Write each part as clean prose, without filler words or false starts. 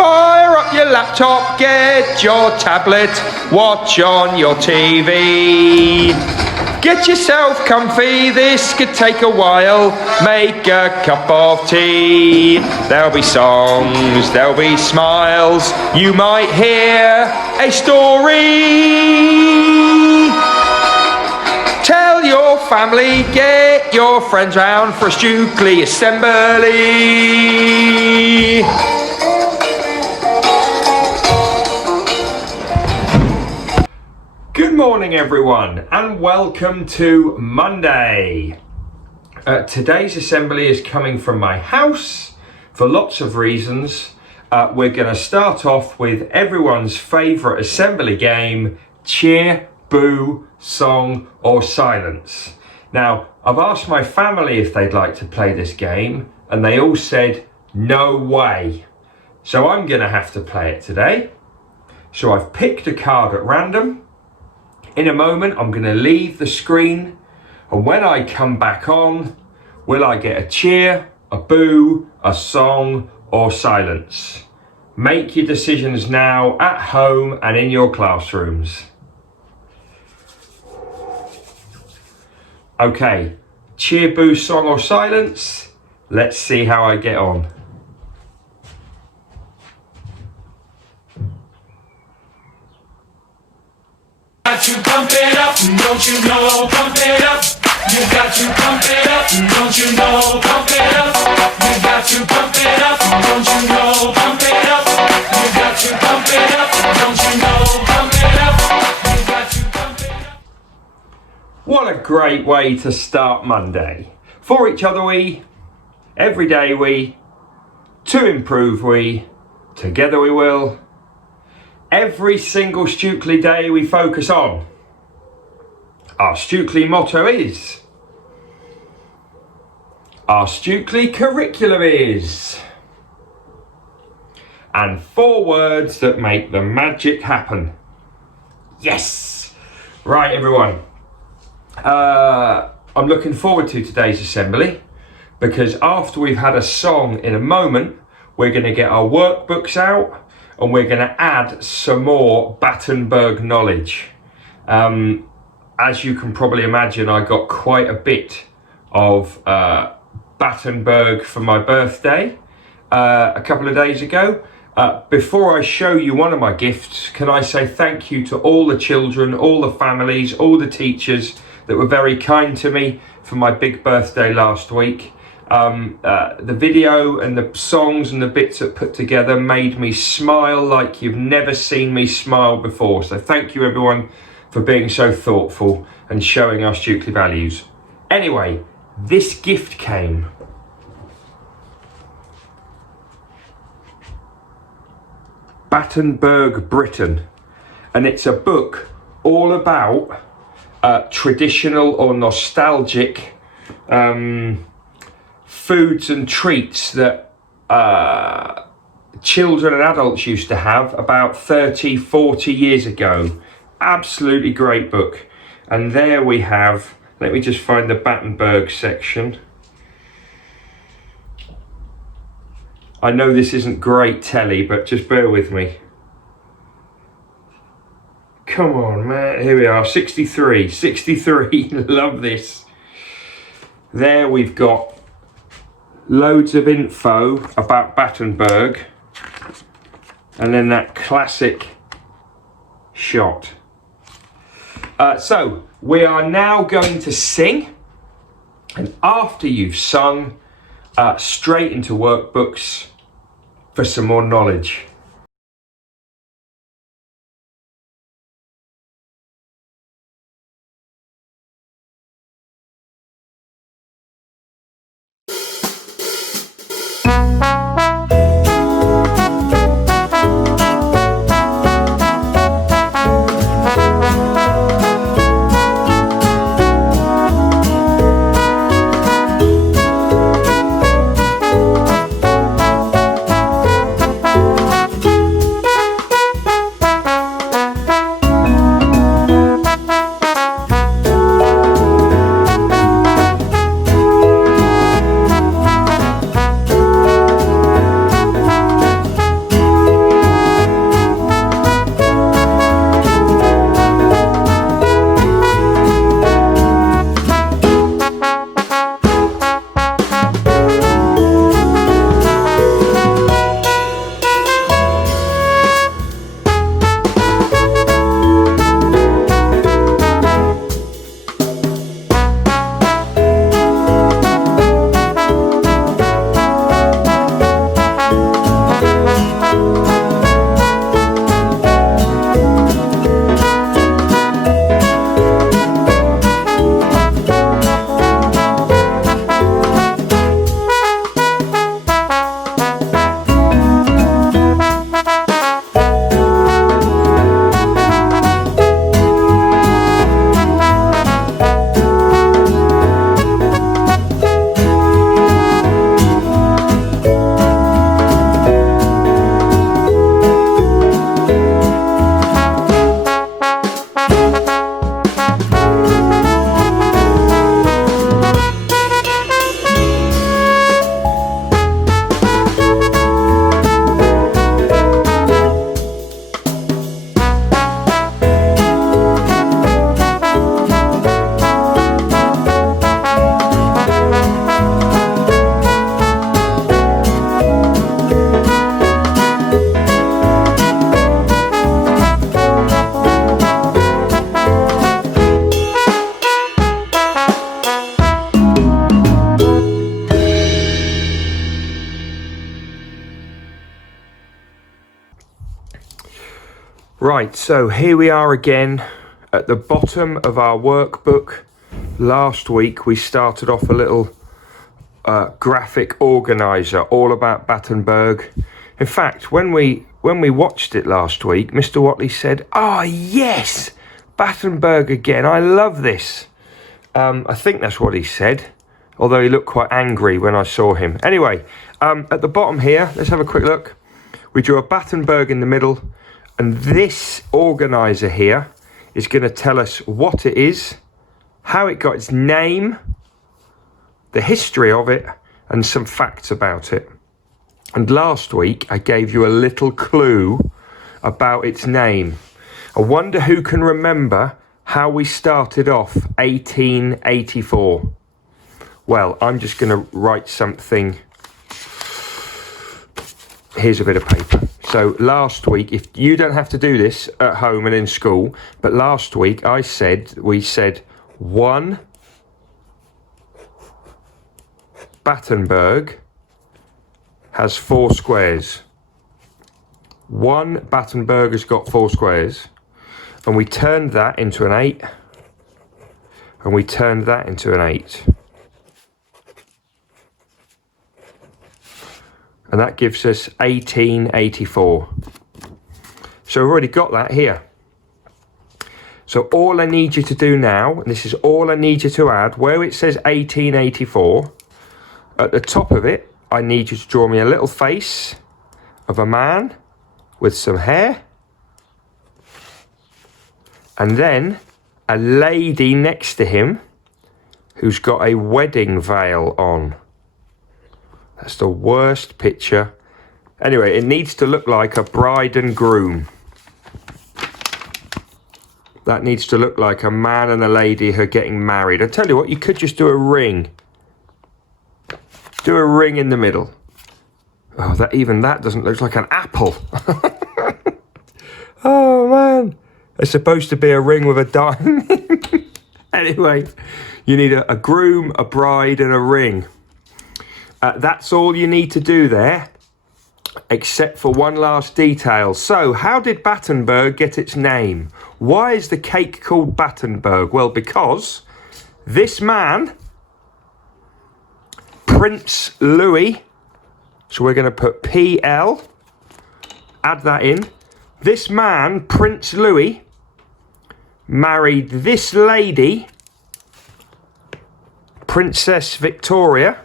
Fire up your laptop, get your tablet, watch on your TV. Get yourself comfy, this could take a while, make a cup of tea. There'll be songs, there'll be smiles, you might hear a story. Tell your family, get your friends round for a Stukeley assembly. Good morning everyone and welcome to Monday. Today's assembly is coming from my house for lots of reasons. We're going to start off with everyone's favourite assembly game, cheer, boo, song or silence. Now I've asked my family if they'd like to play this game and they all said no way. So I'm going to have to play it today. So I've picked a card at random. In a moment, I'm going to leave the screen, and when I come back on, will I get a cheer, a boo, a song, or silence? Make your decisions now at home and in your classrooms. Okay, cheer, boo, song, or silence? Let's see how I get on. You pump it up, don't you know, pump it up. You got to pump it up, don't you know, pump it up. You got to pump it up, don't you know, pump it up. You got to pump it up, don't you know, pump it up. You got to pump it up. What a great way to start Monday. For each other we, every day we, to improve we, together we will. Every single Stukeley day we focus on. Our Stukeley motto is. Our Stukeley curriculum is. And 4 words that make the magic happen. Yes! Right everyone. I'm looking forward to today's assembly because after we've had a song in a moment, we're going to get our workbooks out. And we're going to add some more Battenberg knowledge. As you can probably imagine, I got quite a bit of Battenberg for my birthday a couple of days ago. Before I show you one of my gifts, can I say thank you to all the children, all the families, all the teachers that were very kind to me for my big birthday last week. The video and the songs and the bits that put together made me smile like you've never seen me smile before. So thank you everyone for being so thoughtful and showing our Stukeley values. Anyway, this gift came. Battenberg, Britain. And it's a book all about traditional or nostalgic foods and treats that children and adults used to have about 30, 40 years ago. Absolutely great book. And there we have, let me just find the Battenberg section. I know this isn't great telly, but just bear with me. Come on, man. Here we are, 63. Love this. There we've got loads of info about Battenberg and then that classic shot. So we are now going to sing, and after you've sung, straight into workbooks for some more knowledge. Right, so here we are again at the bottom of our workbook. Last week we started off a little graphic organizer all about Battenberg. In fact, when we watched it last week, Mr. Watley said, "Ah, yes, Battenberg again. I love this." I think that's what he said, although he looked quite angry when I saw him. Anyway, at the bottom here, let's have a quick look. We drew a Battenberg in the middle, and this organizer here is going to tell us what it is, how it got its name, the history of it, and some facts about it. And last week I gave you a little clue about its name. I wonder who can remember how we started off 1884. Well, I'm just going to write something. Here's a bit of paper. So last week, if you don't have to do this at home and in school, but last week we said one Battenberg has 4 squares. One Battenberg has got 4 squares. And we turned that into an 8. And we turned that into an 8. And that gives us 1884. So we've already got that here. So all I need you to do now, and this is all I need you to add, where it says 1884, at the top of it, I need you to draw me a little face of a man with some hair, and then a lady next to him who's got a wedding veil on. That's the worst picture. Anyway, it needs to look like a bride and groom. That needs to look like a man and a lady who are getting married. I tell you what, you could just do a ring. Do a ring in the middle. Oh, that doesn't look like an apple. Oh, man. It's supposed to be a ring with a diamond. Anyway, you need a groom, a bride, and a ring. That's all you need to do there, except for one last detail. So, how did Battenberg get its name? Why is the cake called Battenberg? Well, because this man, Prince Louis, so we're going to put PL, add that in. This man, Prince Louis, married this lady, Princess Victoria.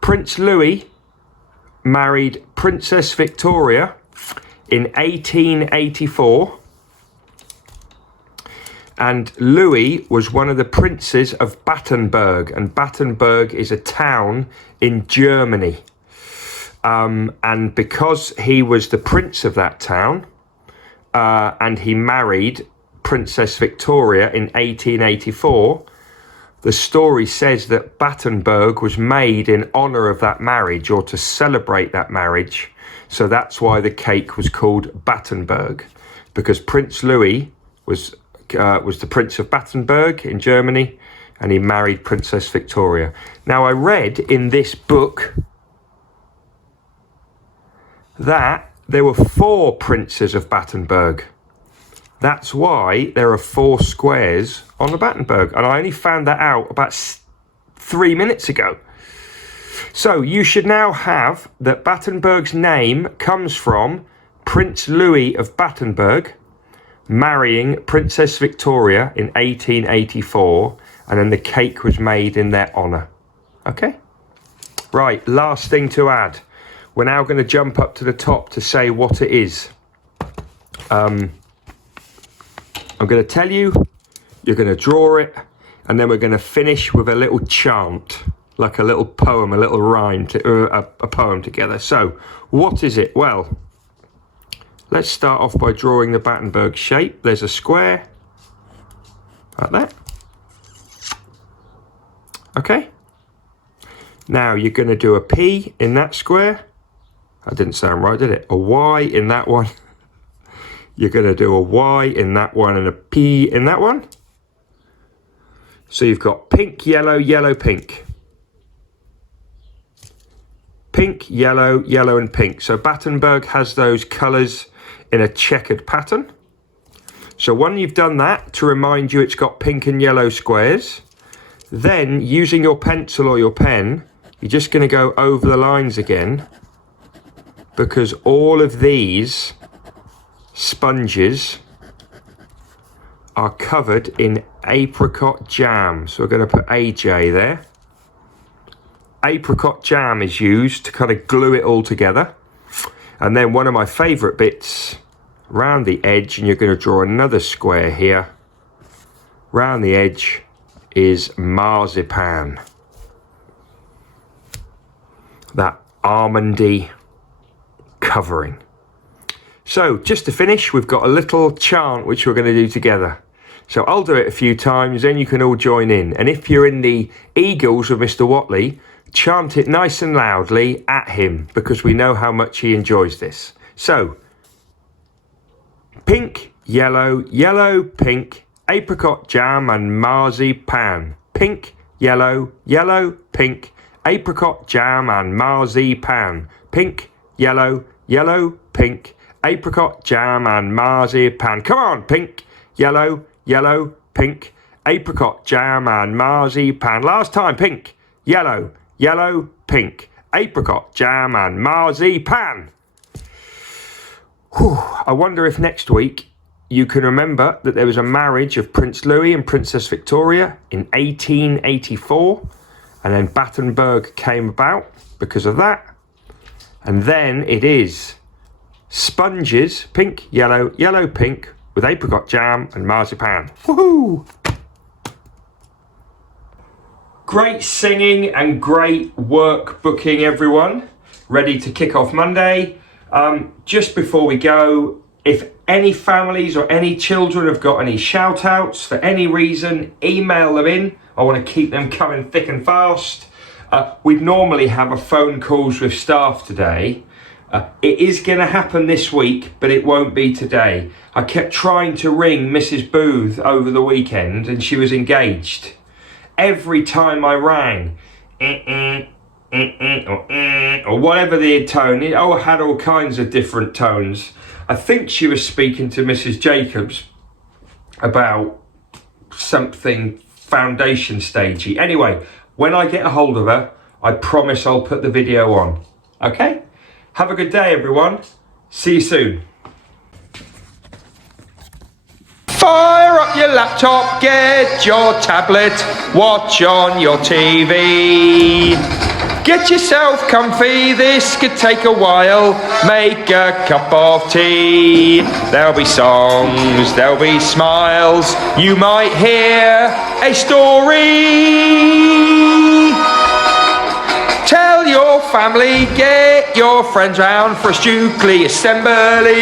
Prince Louis married Princess Victoria in 1884. And Louis was one of the princes of Battenberg. And Battenberg is a town in Germany. And because he was the prince of that town, and he married Princess Victoria in 1884, the story says that Battenberg was made in honour of that marriage, or to celebrate that marriage. So that's why the cake was called Battenberg, because Prince Louis was the Prince of Battenberg in Germany, and he married Princess Victoria. Now, I read in this book that there were 4 princes of Battenberg. That's why there are 4 squares on the Battenberg. And I only found that out about 3 minutes ago. So you should now have that Battenberg's name comes from Prince Louis of Battenberg marrying Princess Victoria in 1884. And then the cake was made in their honour. Okay? Right, last thing to add. We're now going to jump up to the top to say what it is. I'm going to tell you, you're going to draw it, and then we're going to finish with a little chant, like a little poem, a little rhyme, a poem together. So, what is it? Well, let's start off by drawing the Battenberg shape. There's a square, like that. Okay. Now, you're going to do a P in that square. That didn't sound right, did it? A Y in that one. You're going to do a Y in that one and a P in that one. So you've got pink, yellow, yellow, pink. Pink, yellow, yellow and pink. So Battenberg has those colours in a checkered pattern. So when you've done that, to remind you it's got pink and yellow squares, then using your pencil or your pen, you're just going to go over the lines again, because all of these sponges are covered in apricot jam. So we're going to put AJ there. Apricot jam is used to kind of glue it all together. And then one of my favourite bits, round the edge, and you're going to draw another square here. Round the edge is marzipan. That almondy covering. So just to finish, we've got a little chant which we're going to do together. So I'll do it a few times, then you can all join in. And if you're in the Eagles of Mr. Watley, chant it nice and loudly at him, because we know how much he enjoys this. So, pink, yellow, yellow, pink, apricot jam and marzipan. Pink, yellow, yellow, pink, apricot jam and marzipan. Pink, yellow, yellow, pink, apricot jam and marzipan. Come on, pink, yellow, yellow, pink, apricot jam and marzipan. Last time, pink, yellow, yellow, pink, apricot jam and marzipan. Whew. I wonder if next week you can remember that there was a marriage of Prince Louis and Princess Victoria in 1884, and then Battenberg came about because of that. And then it is sponges, pink, yellow, yellow, pink, with apricot jam and marzipan. Woohoo! Great singing and great work booking, everyone. Ready to kick off Monday. Just before we go, if any families or any children have got any shout outs for any reason, email them in. I want to keep them coming thick and fast. We'd normally have a phone calls with staff today. It is going to happen this week, but it won't be today. I kept trying to ring Mrs. Booth over the weekend and she was engaged. Every time I rang, or whatever the tone, it had all kinds of different tones. I think she was speaking to Mrs. Jacobs about something foundation stagey. Anyway, when I get a hold of her, I promise I'll put the video on. Okay? Have a good day, everyone. See you soon. Fire up your laptop, get your tablet, watch on your TV. Get yourself comfy, this could take a while. Make a cup of tea. There'll be songs, there'll be smiles. You might hear a story. Tell your family, get your friends round for a Stukeley assembly.